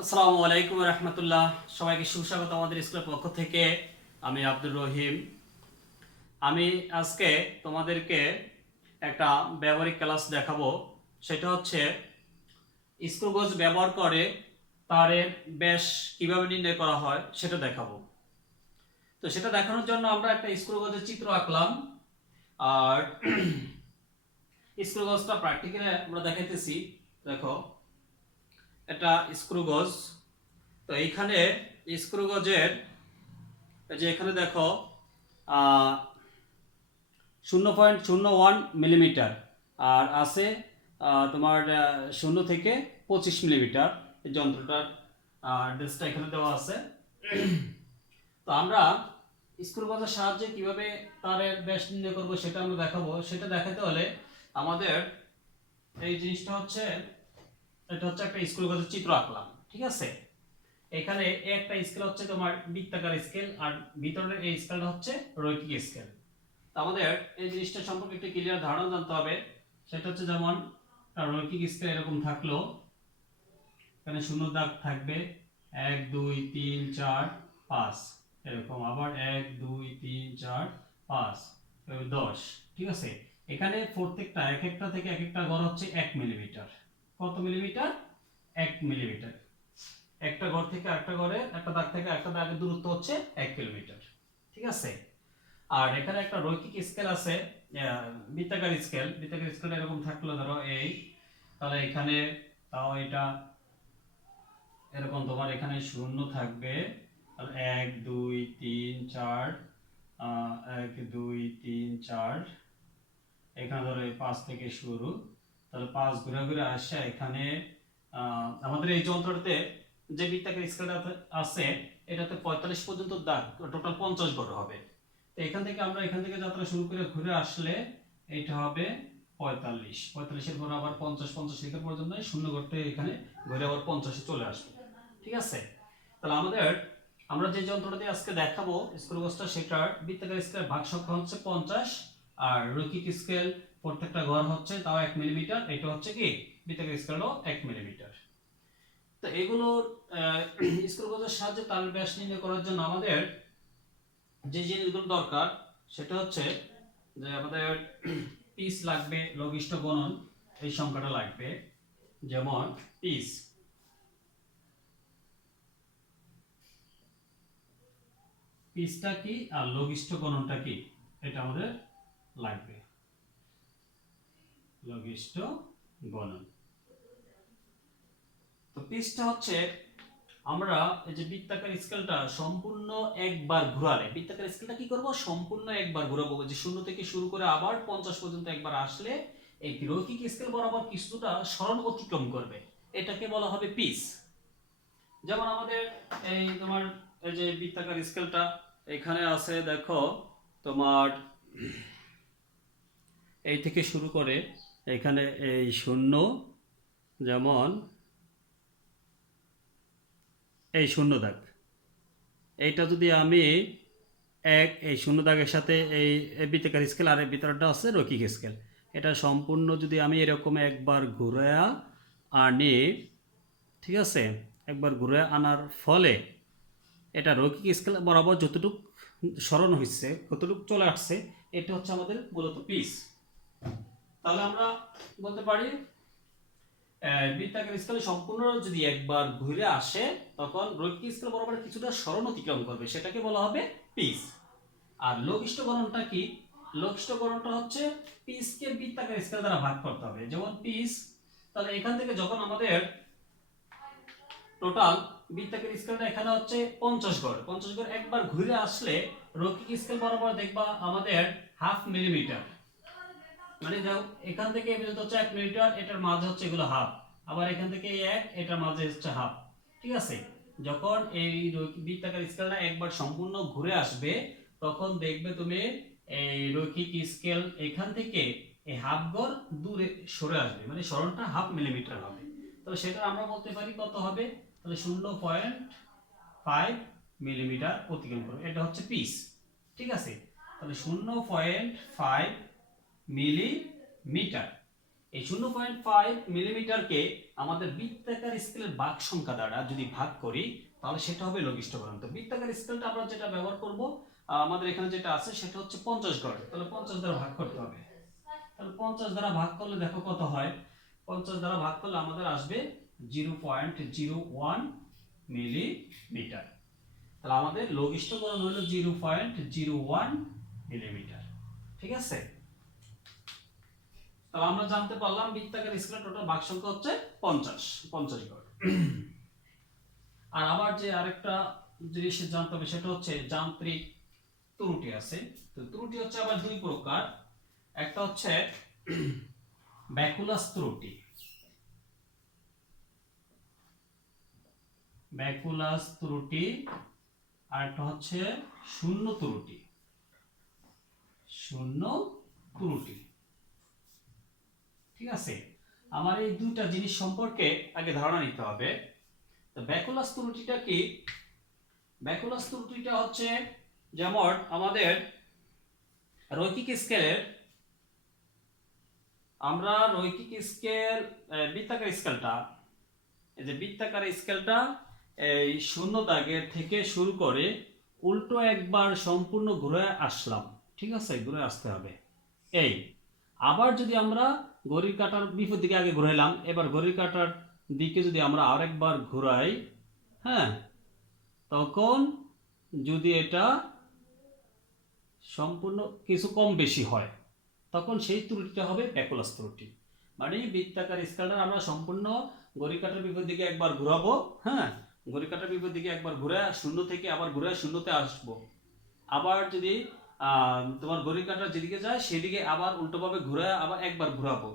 আসসালামু আলাইকুম রহমতুল্লাহ। সবাইকে সুস্বাগত আমাদের স্কুলের পক্ষ থেকে। আমি আব্দুর রহিম। আমি আজকে তোমাদেরকে একটা ব্যবহারিক ক্লাস দেখাবো। সেটা হচ্ছে স্ক্রু গজ ব্যবহার করে তারের ব্যাস কিভাবে নির্ণয় করা হয় সেটা দেখাবো। তো সেটা দেখানোর জন্য আমরা একটা স্ক্রু গজের চিত্র আঁকলাম। আর স্ক্রু গজটা প্র্যাকটিক্যালি আমরা দেখাইতেছি। দেখো, এটা স্ক্রু গজ। তো এইখানে স্ক্রু গজের এই যে এখানে দেখো 0.01 মিলিমিটার আর আছে তোমার 0 থেকে 25 মিলিমিটার এই যন্ত্রটার ড্রেসটা এখানে দেওয়া আছে। তো আমরা স্ক্রু গজের সাহায্যে কিভাবে তারের ব্যাস নির্ণয় করবো সেটা আমরা দেখাবো। সেটা দেখাতে হলে আমাদের এই জিনিসটা হচ্ছে, এটা হচ্ছে একটা স্ক্রু গজের চিত্র আঁকলাম, ঠিক আছে। এখানে একটা স্কেল হচ্ছে তোমার বৃত্তাকার স্কেল, আর ভিতরের এই স্কেলটা হচ্ছে রৈখিক স্কেল। আমাদের এই জিনিসটা সম্পর্কে একটু ক্লিয়ার ধারণা জানতে হবে। সেটা হচ্ছে যেমন রৈখিক স্কেল এরকম থাকলো, এখানে শূন্য দাগ থাকবে 1 2 3 4 5 এরকম, আবার 1 2 3 4 5 10, ঠিক আছে। এখানে প্রত্যেকটা এক একটা থেকে এক একটা ঘর হচ্ছে 1 মিলিমিটার। কত মিলিমিটার? 1 মিলিমিটার। একটা ঘর থেকে আরেকটা ঘরে, একটা দাগ থেকে একটা দাগের দূরত্ব হচ্ছে 1 কিলোমিটার, ঠিক আছে। আর এখানে একটা রৈখিক স্কেল আছে, বৃত্তাকার স্কেল। বৃত্তাকার স্কেল এরকম থাকলো, ধরো এই, তাহলে এখানে তাও এটা এরকম তোমার এখানে শূন্য থাকবে, তাহলে 1 2 3 4 1 2 3 4, এখানে ধরো 5 থেকে শুরু, তাহলে 5 ঘুরে ঘুরে আসে এখানে। আমাদের এই যন্ত্রটাতে যে বৃত্তাকার স্কেলটা আছে এটাতে 45 পর্যন্ত দাগ, টোটাল 50 ঘর হবে। তো এখান থেকে আমরা এখান থেকে যাত্রা শুরু করে ঘুরে আসলে এটা হবে 45। 45 এর পর আবার 50 50 লিখে পর্যন্ত শূন্য ঘরটা এখানে ঘুরে আবার 50 এ চলে আসবে, ঠিক আছে। তাহলে আমাদের আমরা যে যন্ত্রটা দিয়ে আজকে দেখাবো স্ক্রু গজটা, সেটার বৃত্তাকার স্কেলের ভাগ সংখ্যা হচ্ছে 50, আর রৈখিক স্কেল প্রত্যেকটা ঘর হচ্ছে তাও 1 মিলিমিটার। এটা হচ্ছে কি বৃত্তাকার স্কেলও 1 মিলিমিটার। তো এগুলোর স্ক্রু গজের সাহায্যে তারের ব্যাস নির্ণয় করার জন্য আমাদের যে জিনিসগুলো দরকার সেটা হচ্ছে যে আমাদের পিস লাগবে, লঘিষ্ঠ গণন এই সংখ্যাটা লাগবে। যেমন পিস, পিসটা কি আর লঘিষ্ঠ গণনটা কি এটা আমাদের লাগবে। লঘিষ্ঠ গণন, তো পিসটা হচ্ছে আমরা এই যে বৃত্তাকার স্কেলটা সম্পূর্ণ একবার ঘোরালে, বৃত্তাকার স্কেলটা কি করব, সম্পূর্ণ একবার ঘোরাবো। যে শূন্য থেকে শুরু করে আবার 50 পর্যন্ত একবার আসলে এই রৈখিক স্কেল বরাবর কিছুটা সরণ অতিক্রম করবে, এটাকে বলা হবে পিস। যেমন আমাদের এই তোমার এই যে বৃত্তাকার স্কেলটা এখানে আছে, দেখো তোমার এই থেকে শুরু করে এখানে এই শূন্য, যেমন এই শূন্য দাগ, এইটা যদি আমি এই শূন্য দাগের সাথে এই বৃত্তাকার স্কেল আর এই ভিতরটা আছে রৈখিক স্কেল, এটা সম্পূর্ণ যদি আমি এরকম একবার ঘুরে আনি, ঠিক আছে, একবার ঘুরে আনার ফলে এটা রৈখিক স্কেল বরাবর যতটুকু সরণ হচ্ছে কতটুকু চলে আসছে, এটা হচ্ছে আমাদের মূলত পিস। তাহলে আমরা বলতে পারি বৃত্তাকার স্কেল সম্পূর্ণ যদি একবার ঘুরে আসে তখন রৈখিক স্কেল বরাবর কিছুটা সরণ অতিক্রম করবে, সেটাকে বলা হবে পিস। আর লঘিষ্ঠ গণনটা কি? লঘিষ্ঠ গণনটা হচ্ছে পিসকে বৃত্তাকার স্কেল দ্বারা ভাগ করতে হবে। যেমন পিস, তাহলে এখান থেকে যখন আমাদের টোটাল বৃত্তাকার স্কেলটা এখানে হচ্ছে 50 ঘর, 50 ঘর একবার ঘুরে আসলে রৈখিক স্কেল বরাবর দেখবা আমাদের হাফ মিলিমিটার, মানে যাও এখান থেকে এই পর্যন্ত হচ্ছে 1 মিলিমিটার, এটার মাঝে হচ্ছে এগুলো হাফ, আবার এখান থেকে এই 1, এটার মাঝে হচ্ছে হাফ, ঠিক আছে। যখন এই বৃত্তাকার স্কেলটা একবার সম্পূর্ণ ঘুরে আসবে তখন দেখবে তুমি এই রৈখিক স্কেল এখান থেকে এই হাফ গড় দূরে সরে আসবে, মানে সরণটা হাফ মিলিমিটার হবে। তাহলে সেটা আমরা বলতে পারি কত হবে, তাহলে 0.5 মিলিমিটার অতিক্রম করবে, এটা হচ্ছে পিস, ঠিক আছে। তাহলে 0.5 মিলিমিটার এই 0.5 মিলিমিটারকে আমাদের বৃত্তাকার স্কেলের ভাগ সংখ্যা দ্বারা যদি ভাগ করি তাহলে সেটা হবে লঘিষ্ঠকরণ। তো বৃত্তাকার স্কেলটা আমরা যেটা ব্যবহার করব, আমাদের এখানে যেটা আছে সেটা হচ্ছে 50 গড়। তাহলে 50 দ্বারা ভাগ করতে হবে। তাহলে 50 দ্বারা ভাগ করলে দেখো কত হয়। 50 দ্বারা ভাগ করলে আমাদের আসবে 0.01 মিলিমিটার। তাহলে আমাদের লঘিষ্ঠকরণ হলো 0.01 মিলিমিটার। ঠিক আছে, তাহলে আমরা জানতে পারলাম বৃত্তাকার স্কেলের টোটাল ভাগ সংখ্যা হচ্ছে 50 গড়। আর আবার যে আরেকটা জিনিস জানতে হবে সেটা হচ্ছে যান্ত্রিক ত্রুটি আছে। তো ত্রুটি হচ্ছে আবার দুই প্রকার। একটা হচ্ছে ব্যাকুলাস ত্রুটি, ব্যাকুলাস ত্রুটি, আর একটা হচ্ছে শূন্য ত্রুটি, শূন্য ত্রুটি। ঠিক আছে, আমার এই দুইটা জিনিস সম্পর্কে আগে ধারণা নিতে হবে। তো ব্যাকুলাস ত্রুটিটা কি? ব্যাকুলাস ত্রুটিটা হচ্ছে যেমন আমাদের রৈখিক স্কেলের, আমরা রৈখিক স্কেল বৃত্তাকার স্কেলটা, এই যে বৃত্তাকার স্কেলটা এই শূন্য দাগের থেকে শুরু করে উল্টো একবার সম্পূর্ণ ঘুরে আসলাম। ঠিক আছে, ঘুরে আসতে হবে। এই আবার যদি আমরা ঘড়ির কাঁটার বিপরীত দিকে আগে ঘুরাইলাম, এবার ঘড়ির কাঁটার দিকে যদি আমরা আরেকবার ঘুরাই, হ্যাঁ, তখন যদি এটা সম্পূর্ণ কিছু কম বেশি হয় তখন সেই ত্রুটিটা হবে ব্যাকুলাস ত্রুটি। মানে বৃত্তাকার স্কেলটা আমরা সম্পূর্ণ ঘড়ির কাঁটার বিপরীত দিকে একবার ঘুরাবো, হ্যাঁ, ঘড়ির কাঁটার বিপরীত দিকে একবার ঘুরে শূন্য থেকে আবার ঘুরে শূন্যতে আসবো। আবার যদি তোমার ঘড়ির কাঁটা যেদিকে যায় সেদিকে আবার উল্টোভাবে ঘুরে আবার একবার ঘুরাবো।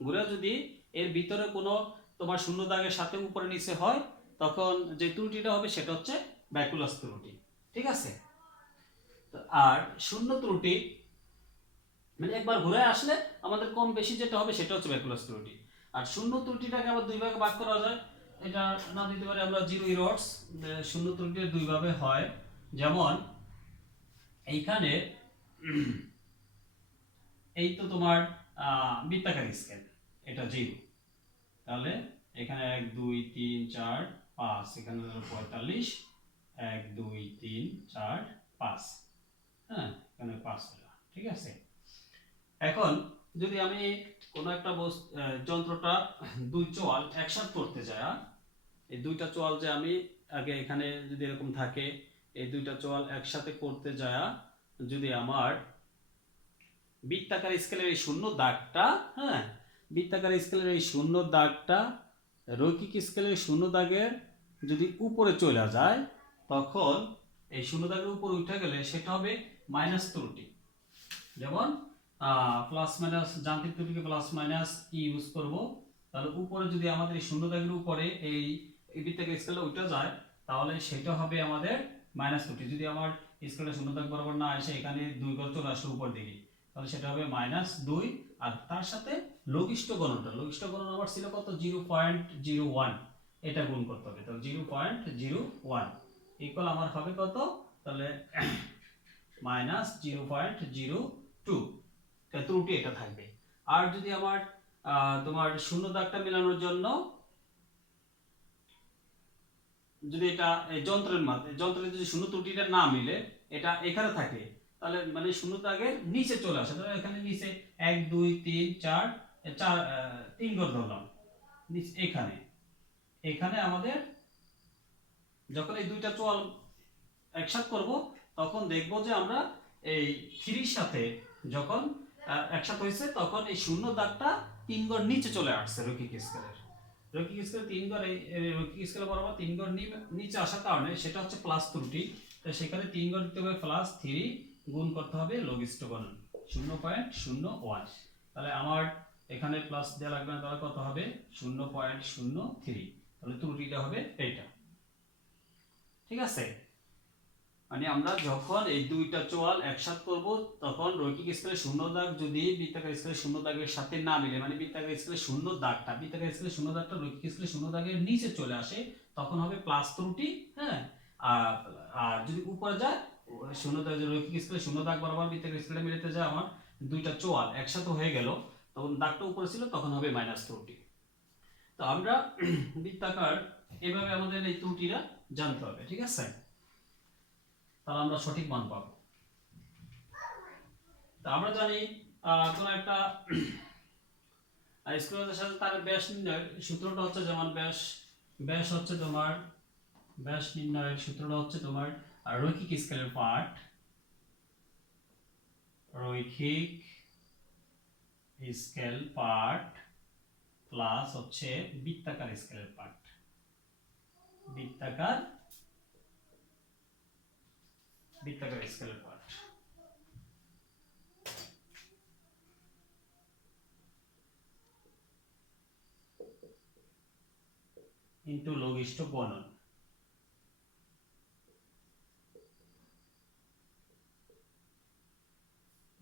ঘুরে যদি এর ভিতরে কোনো তোমার শূন্য দাগের সাথে উপরে নিচে হয় তখন যে ত্রুটিটা হবে সেটা হচ্ছে ব্যাকুলাস ত্রুটি। ঠিক আছে, আর শূন্য ত্রুটি মানে একবার ঘুরে আসলে আমাদের কম বেশি যেটা হবে সেটা হচ্ছে ব্যাকুলাস ত্রুটি। আর শূন্য ত্রুটিটাকে আবার দুই ভাগে ভাগ করা যায়। এটা না দিতে পারি আমরা জিরো ইরর্স। শূন্য ত্রুটি দুই ভাবে হয়, যেমন এইখানে এই তো তোমার বৃত্তাকার স্কেল, এটা জিরো, তাহলে এখানে 1 2 3 4 5, এখানে হলো 45, 1 2 3 4 5, হ্যাঁ, এখানে 5 হলো। ঠিক আছে, এখন যদি আমি কোনো একটা যন্ত্রটা দুই চোয়াল একসাথে করতে যাই, এই দুইটা চোয়াল যে আমি আগে এখানে যদি এরকম থাকে, এই দুইটা চোয়াল একসাথে করতে যায় যদি আমার বৃত্তাকার স্কেলের এই শূন্য দাগটা, হ্যাঁ, বৃত্তাকার স্কেলের এই শূন্য দাগটা রৈখিক স্কেলের শূন্য দাগের যদি উপরে চলে যায় তখন এই শূন্য দাগের উপরে উঠে গেলে সেটা হবে মাইনাস ত্রুটি। যেমন প্লাস মাইনাস, যান্ত্রিক ত্রুটিকে প্লাস মাইনাস ইউজ করব। তাহলে উপরে যদি আমাদের এই শূন্য দাগের উপরে এই বৃত্তাকার স্কেলটা উঠে যায় তাহলে সেটা হবে আমাদের মাইনাস ত্রুটি। যদি আমার স্কেলটা শূন্য দাগ বরাবর না এসে এখানে 2 ঘর চলে আসে উপর দিকে তাহলে সেটা হবে -2। আর তার সাথে লঘিষ্ঠ গণনটা, লঘিষ্ঠ গণন আমার ছিল কত, 0.01, এটা গুণ করতে হবে। তাহলে 0.01 ইকুয়াল আমার হবে কত, তাহলে -0.02, ত্রুটি এটা থাকবে। আর যদি আমার তোমার শূন্য দাগটা মেলানোর জন্য যদি এটা যন্ত্রের মাধ্যমে, যন্ত্রের যদি শূন্য ত্রুটিটা না মিলে এটা এখানে থাকে তাহলে মানে শূন্য দাগের নিচে চলে আসে। তাহলে এখানে নিচে 1 2 3 4 3 ঘর ধরলাম এখানে, এখানে আমাদের যখন এই দুইটা চোয়াল একসাথে করব তখন দেখব যে আমরা এই 3 সাথে যখন একসাথে হয়েছে তখন এই শূন্য দাগটা 3 ঘর নিচে চলে আসছে রৈখিক স্কেলের। রৈখিক স্কেল 3 ঘর, এই রৈখিক স্কেল বরাবর 3 ঘর নিচে আসার কারণে সেটা হচ্ছে প্লাস ত্রুটি। তো সেখানে 3 ঘর দিতে হবে +3 গুণ করতে হবে লঘিষ্ঠ গণন 0.01। তাহলে আমার এখানে প্লাস দেওয়া লাগবে না, তাহলে কত হবে 0.03। তাহলে ত্রুটিটা হবে এইটা। ঠিক আছে, মানে আমরা যখন এই দুইটা চোয়াল একসাথে করব তখন রৈখিক স্কেলের শূন্য দাগ যদি বৃত্তাকার স্কেলের শূন্য দাগের সাথে না মিলে, মানে বৃত্তাকার স্কেলের শূন্য দাগটা, বৃত্তাকার স্কেলের শূন্য দাগটা রৈখিক স্কেলের শূন্য দাগের নিচে চলে আসে তখন হবে প্লাস ত্রুটি, হ্যাঁ। আর যদি উপরে যায় শূন্য দাগ, রৈখিক স্কেলের শূন্য দাগ বরাবর বৃত্তাকার স্কেলে মিলাতে যায় আমার দুইটা চোয়াল একসাথে হয়ে গেল তখন দাগটা উপরে ছিল তখন হবে মাইনাস ত্রুটি। তো আমরা বৃত্তাকার এভাবে আমাদের এই ত্রুটিটা জানতে হবে, ঠিক আছে? তাহলে আমরা সঠিক মান পাবো। তো আমরা জানি কোন একটা স্কোয়ারের সাথে তার ব্যাস নির্ণয়ের সূত্রটা হচ্ছে যেমন ব্যাস হচ্ছে তোমার ব্যাস নির্ণয়ের সূত্রটা হচ্ছে তোমার রৈখিক স্কেলের পার্ট, রৈখিক স্কেল পার্ট প্লাস হচ্ছে বৃত্তাকার স্কেলের পার্ট, বৃত্তাকার স্কেলের পার্ট ইনটু লঘিষ্ঠ গুণন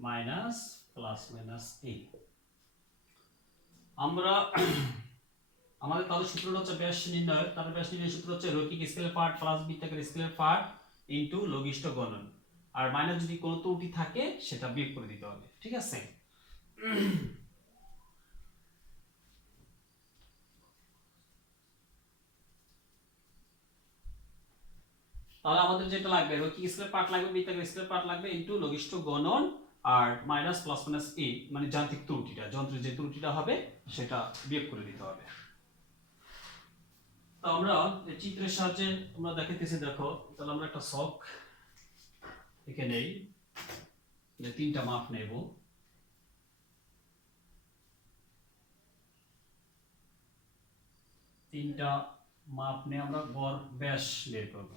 মাইনাস প্লাস মাইনাস এ। আমরা আমাদের তাহলে সূত্রটা হচ্ছে ব্যাস নির্ণয়, তাহলে ব্যাস নির্ণয়ের সূত্র হচ্ছে রৈখিক স্কেলের পার্ট প্লাস বৃত্তাকার স্কেলের পার্ট ইনটু লঘিষ্ঠ গুণন, আর মাইনাস যদি কোনো ত্রুটি থাকে সেটা বিয়োগ করে দিতে হবে, ঠিক আছে? তাহলে আমাদের যেটা লাগবে রৈখিক স্কেলের পার্ট লাগবে, বৃত্তাকার স্কেলের পার্ট লাগবে ইনটু লঘিষ্ঠ গুণন আর মাইনাস প্লাস মাইনাস এ, মানে যান্ত্রিক ত্রুটিটা, যন্ত্রের যে ত্রুটিটা হবে সেটা বিয়োগ করে দিতে হবে। তো আমরা এই চিত্রের সাহায্যে আমরা দেখাইতেছি, দেখো। তাহলে আমরা একটা ছক এঁকে নেই, যে তিনটা মাপ নেব। তিনটা মাপ নিয়ে আমরা গড় ব্যাস বের করব।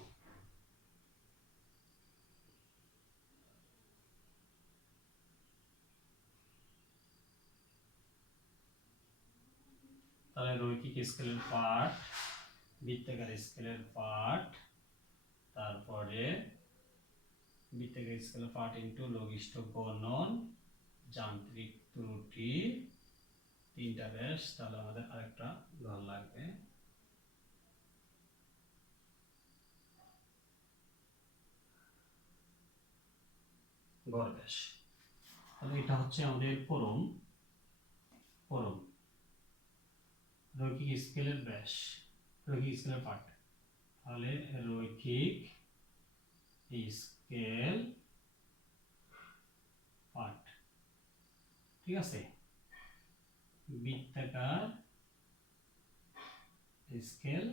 তাহলে রৈখিক স্কেলের পার্ট, বৃত্তাকার স্কেলের পার্ট, তারপরে বৃত্তাকার স্কেলের পার্ট ইনটু লঘিষ্ঠ গুণন যান্ত্রিক ত্রুটি, তিনটা ব্যাস। তাহলে আমাদের আরেকটা ঘর লাগবে, গড় ব্যাস। তাহলে এটা হচ্ছে আমাদের পরম রৈখিক স্কেলের ব্যাস, রৈখিক স্কেলের পার্ট। তাহলে রৈখিক স্কেল পার্ট, ঠিক আছে? বৃত্তাকার স্কেল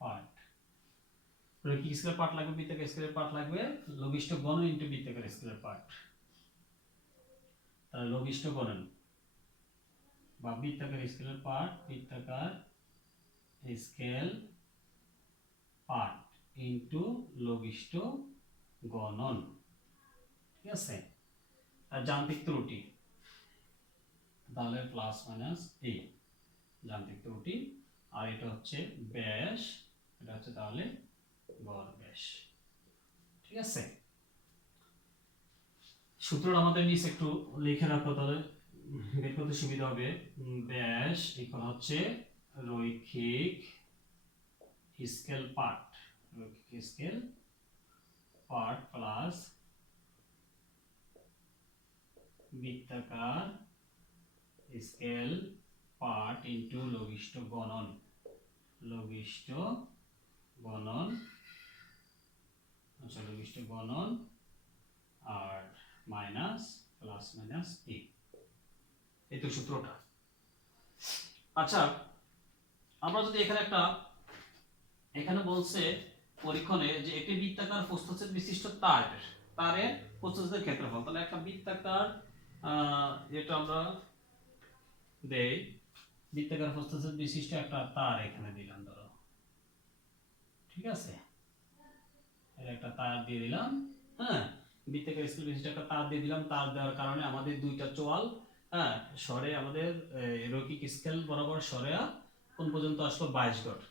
পার্ট, রৈখিক স্কেল পার্ট লাগবে, বৃত্তাকার স্কেলের পার্ট লাগবে, লঘিষ্ঠ গুণন ইনটু বৃত্তাকার স্কেলের পার্ট। তাহলে লঘিষ্ঠ গুণন বা বৃত্তাকার স্কেলের পার্ট, বৃত্তাকার স্কেল পার্ট ইনটু লঘিষ্ঠ গুণন, ঠিক আছে? আর যান্ত্রিক ত্রুটি তাহলে প্লাস মাইনাস এ, যান্ত্রিক ত্রুটি। আর এটা হচ্ছে ব্যাস, এটা হচ্ছে তাহলে গড় ব্যাস, ঠিক আছে? সূত্রটা আমাদের নিচে একটু লিখে রাখো, তাহলে বের করতে সুবিধা হবে। ব্যাস ইকুয়াল হচ্ছে রৈখিক স্কেল পার্ট, রৈখিক স্কেল পার্ট প্লাস বৃত্তাকার স্কেল পার্ট ইনটু লঘিষ্ঠ গুণন, লঘিষ্ঠ গুণন, আচ্ছা লঘিষ্ঠ গুণন আর মাইনাস প্লাস মাইনাস এ, এই তো সূত্রটা। আচ্ছা, আমরা যদি এখানে বলছে পরীক্ষণে যে একটি বৃত্তাকার প্রস্থচ্ছেদ বিশিষ্ট তারের প্রস্থচ্ছেদের ক্ষেত্রফল। তাহলে একটা বৃত্তাকার যেটা আমরা দেই, বৃত্তাকার প্রস্থচ্ছেদ বিশিষ্ট একটা তার এখানে দিলাম, ধরো, ঠিক আছে? এর একটা তার দিয়ে দিলাম, হ্যাঁ, বৃত্তাকার স্কেল বিশিষ্ট একটা তার দিয়ে দিলাম। তার দেওয়ার কারণে আমাদের দুইটা চোয়াল, হ্যাঁ, সরে আমাদের রৈখিক স্কেল বরাবর সরে কোন পর্যন্ত আসলো 22 গড়।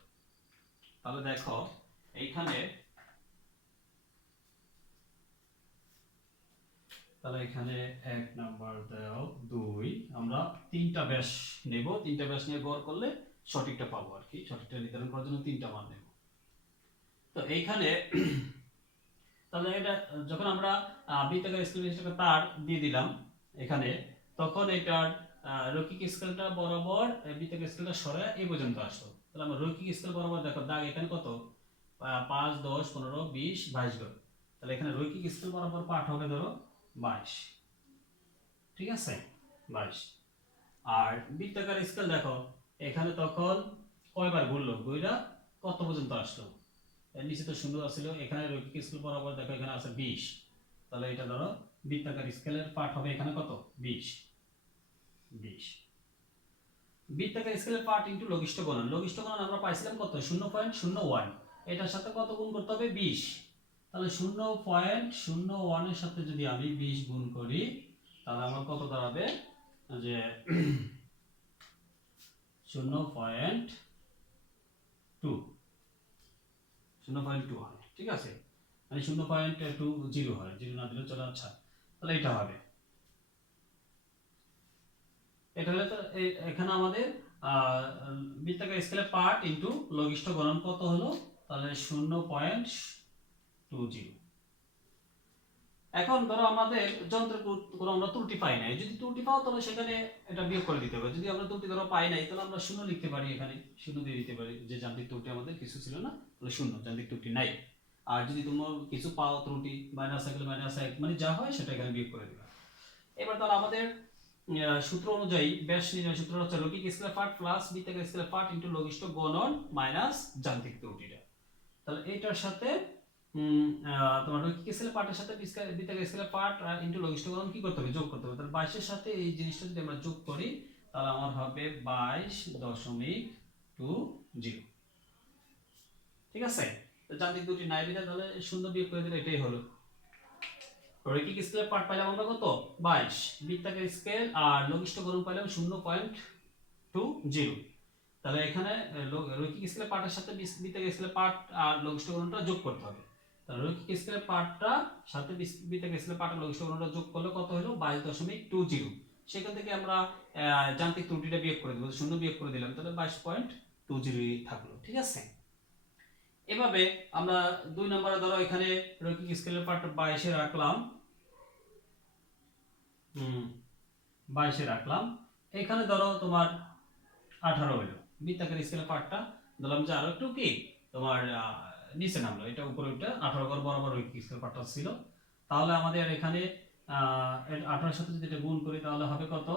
তাহলে দেখো এইখানে, তাহলে এখানে 1 নাম্বার দাও 2, আমরা তিনটা ব্যাস নেব, তিনটা ব্যাস নিয়ে গড় করলে সঠিকটা পাবো আর কি। সঠিকটা নির্ধারণ করার জন্য তিনটা মান নেব। তো এইখানে তাহলে এটা যখন আমরা বৃত্তাকার স্কেল বিশিষ্ট তার দিয়ে দিলাম এখানে, তখন এটার রৈখিক স্কেলটা বরাবর বৃত্তাকার স্কেলটা সরে এই পর্যন্ত আসলো। তাহলে আমরা রৈখিক স্কেল বরাবর দেখো দাগ এখানে কত 5 10 15 20 22 গড়। তাহলে এখানে রৈখিক স্কেল বরাবর পাঠ হবে ধরো 22, ঠিক আছে 22। আর বৃত্তাকার স্কেল দেখো এখানে তখন কয়বার ঘুরলো, ঘুরা কত পর্যন্ত আসলো, এর নিচে তো শূন্য ছিল, এখানে রৈখিক স্কেল বরাবর দেখো এখানে আছে 20। তাহলে এটা ধরো বৃত্তাকার স্কেলের পাঠ হবে এখানে কত 20। বৃত্তাকার স্কেলের পার্ট ইনটু লঘিষ্ঠ গুণন, লঘিষ্ঠ গুণন আমরা পাইছিলাম কত 0.01, এটার সাথে কত গুণ করতে হবে 20। তাহলে 0.01 এর সাথে যদি আমি 20 গুণ করি তাহলে আমার কত দাঁড়াবে যে 0.2 হয়, ঠিক আছে, মানে 0.20 হয়, 0 না দিলে চলে। আচ্ছা তাহলে এটা হবে, এটা হলে তো এখানে আমাদের বৃত্তাকার স্কেলের পার্ট ইনটু লঘিষ্ঠ গুণন কত হলো, তাহলে 0.20। এখন ধরো আমাদের যন্ত্রের কোনো আমরা ত্রুটি পাই নাই, যদি ত্রুটি পাও তাহলে সেখানে এটা বিয়োগ করে দিতে হবে। যদি আমরা ত্রুটি ধরো পাই নাই তাহলে আমরা শূন্য লিখতে পারি, এখানে শূন্য দিয়ে দিতে পারি, যে যান্ত্রিক ত্রুটি আমাদের কিছু ছিল না, তাহলে শূন্য, যান্ত্রিক ত্রুটি নাই। আর যদি তোমরা কিছু পাও ত্রুটি -1 মানে যা হয় সেটা এখানে বিয়োগ করে দিবা। এবার তাহলে আমাদের সূত্র অনুযায়ী ব্যাস নির্ণয় সূত্র হচ্ছে রৈখিক স্কেলার পার্ট প্লাস বৃত্তাকার স্কেলার পার্ট ইনটু লঘিষ্ঠ গুণন মাইনাস যান্ত্রিক ত্রুটিটা। তাহলে এটার সাথে তোমার রৈখিক স্কেলার পার্টের সাথে বৃত্তাকার স্কেলার পার্ট ইনটু লঘিষ্ঠ গুণন কি করতে হবে, যোগ করতে হবে। তাহলে 22 এর সাথে এই জিনিসটা যদি আমরা যোগ করি তাহলে আমার হবে 22.20, ঠিক আছে। তো যান্ত্রিক ত্রুটি নাই দিলে তাহলে শূন্য বিয়োগ করে দিলে এটাই হলো। রৈখিক স্কেলের পার্ট পাইলাম আমরা কত 22, বৃত্তাকার স্কেল আর লঘিষ্ঠ গুণন পাইলাম 0.20। তাহলে এখানে রৈখিক স্কেলের পার্টের সাথে বৃত্তাকার স্কেলের পার্ট আর লঘিষ্ঠ গুণনটা যোগ করতে হবে। তাহলে রৈখিক স্কেলের পার্টটা সাথে বৃত্তাকার স্কেলের পার্ট আর লঘিষ্ঠ গুণনটা যোগ করলে কত হলো 22.20। সেখান থেকে আমরা যান্ত্রিক ত্রুটিটা বিয়োগ করে দেব, শূন্য বিয়োগ করে দিলাম, তাহলে 22.20 থাকলো, ঠিক আছে। এভাবে আমরা 2 নম্বরে ধরো এখানে রৈখিক স্কেলের পার্ট 22 এ রাখলাম, 22 এ রাখলাম, এখানে ধরো তোমার 18 হলো বৃত্তাকার স্কেলের পার্টটা, ধরলাম যে আরো একটু কি তোমার নিচে নামলো, এটা উপরে উঠে 18 ঘর বরাবর রৈখিক স্কেলের পার্টটা ছিল। তাহলে আমাদের এখানে 18 এর সাথে যদি এটা গুণ করি তাহলে হবে কত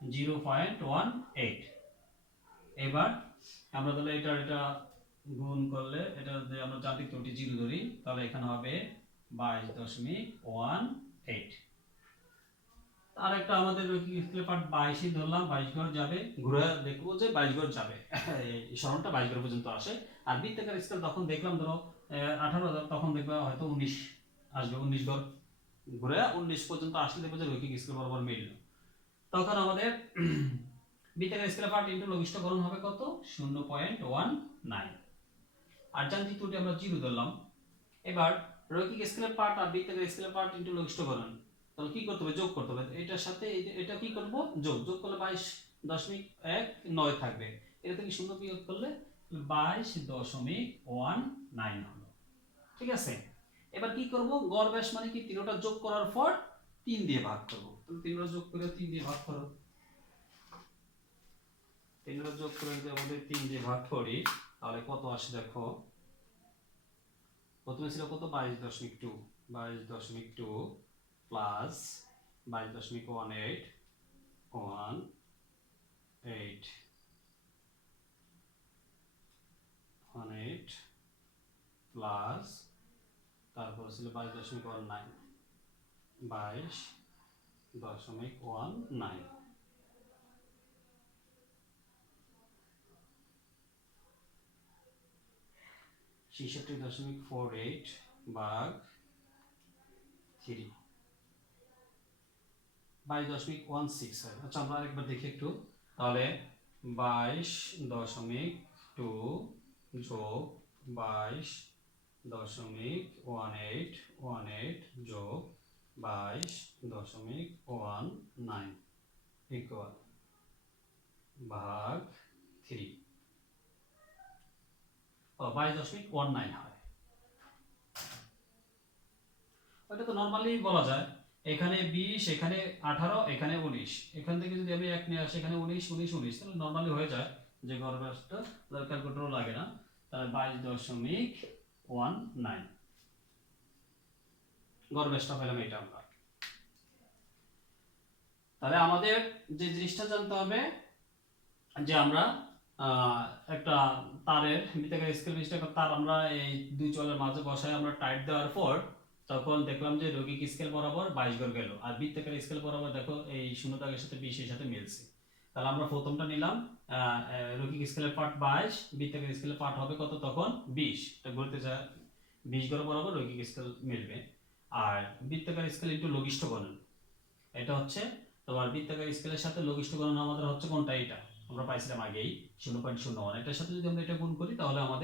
0.18। এবার আমরা তাহলে এটা গুণ করলে এটা যদি আমরা যান্ত্রিক ত্রুটি 0 ধরি তাহলে এখানে হবে 22.18। আর একটা আমাদের রৈখিক স্কেলের পার্ট 22 ধরলাম, 22 ঘর যাবে, ঘুরে দেখবো যে 22 ঘর যাবে, এই সরণটা 22 ঘর পর্যন্ত আসে। আর বৃত্তাকার স্কেল তখন দেখলাম ধরো 18, তখন দেখবা হয়তো 19 আসবে, 19 ঘর ঘুরে 19 পর্যন্ত আসলে দেখবো যে রৈখিক স্কেল বরাবর মিলল। তখন আমাদের বৃত্তাকার স্কেলের পার্ট ইনটু লঘিষ্ঠ গুণন হবে কত 0.19। আর যান্ত্রিক ত্রুটি আমরা 0 ধরলাম। এবার রৈখিক স্কেলের পার্ট আর বৃত্তাকার স্কেলের পার্ট ইনটু লঘিষ্ঠ গুণন, তাহলে কি করতে হবে, যোগ করতে হবে। এটার সাথে এটা কি করব, যোগ করলে 22.19 থাকবে, এটা থেকে 0 বিয়োগ করলে 22.19 হলো, ঠিক আছে। এবার কি করব, গড় ব্যাস মানে কি তিনটা যোগ করার পর 3 দিয়ে ভাগ করব। তাহলে তিনটা যোগ করে 3 দিয়ে ভাগ করো, তিনটা যোগ করে যদি আমাদের 3 দিয়ে ভাগ করি তাহলে কত আসে দেখো, প্রথমে ছিল কত 22.2, 22.2 প্লাস 22.18 প্লাস তারপর ছিল 22.19, 22.19 66.48 ভাগ 3, 22.16 হয়। আচ্ছা আমরা আরেকবার দেখি একটু, তাহলে 22.2 যোগ 22.18 যোগ 22.19 ইকুয়াল ভাগ 3, 22.19 হয়। ওটা তো নরমালি বলা যায়, এখানে 20, এখানে 18, এখানে 19, এখান থেকে যদি আমি 1 নিয়ে আসি, এখানে 19 19 19, তাহলে নরমালি হয়ে যায় যে গড় ব্যাসটা, ক্যালকুলেটরও লাগে না, তাহলে 22.19 গড় ব্যাসটা পেলাম এটা আমরা। তাহলে আমাদের যে জিনিসটা জানতে হবে যে আমরা আহ, একটা তারের বৃত্তাকার স্কেল বিশিষ্ট একটা তার আমরা এই দুই চলের মাঝে বসায় আমরা টাইট দেওয়ার পর তখন দেখলাম যে রৈখিক স্কেল বরাবর 22 গড় গেল, আর বৃত্তাকার স্কেল বরাবর দেখো এই শূন্য দাগের সাথে 20 এর সাথে মিলছে। তাহলে আমরা প্রথমটা নিলাম রৈখিক স্কেলের পার্ট 22, বৃত্তাকার স্কেলের পার্ট হবে কত তখন 20, এটা বলতে চাই 20 গড় বরাবর রৈখিক স্কেল মিলবে। আর বৃত্তাকার স্কেল একটু লঘিষ্ঠ গণন, এটা হচ্ছে তোমার বৃত্তাকার স্কেলের সাথে লঘিষ্ঠ গণনা আমাদের হচ্ছে কোনটা, এটা আমরা পাইছিলাম আগেই 0.01, এটার সাথে যদি আমরা এটা গুণ করি তাহলে আমাদের